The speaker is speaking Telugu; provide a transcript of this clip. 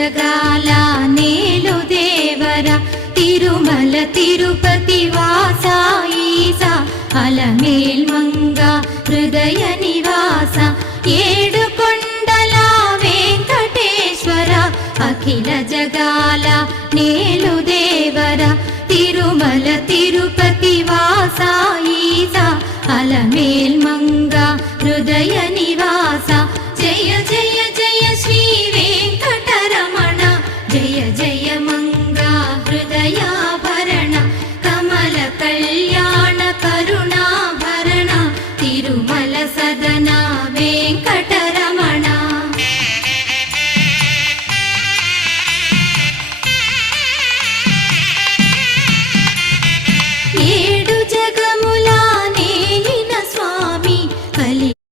జగాల నేలు దేవర తిరుమల తిరుపతి వాస ఈసా అలమేల్ మంగ హృదయ నివాస ఏడు కొండల వెంకటేశ్వర అఖిల జగాల నేలు దేవర తిరుమల తిరుపతి వాస ఈసా అలమేల్ మంగ హృదయ నివాస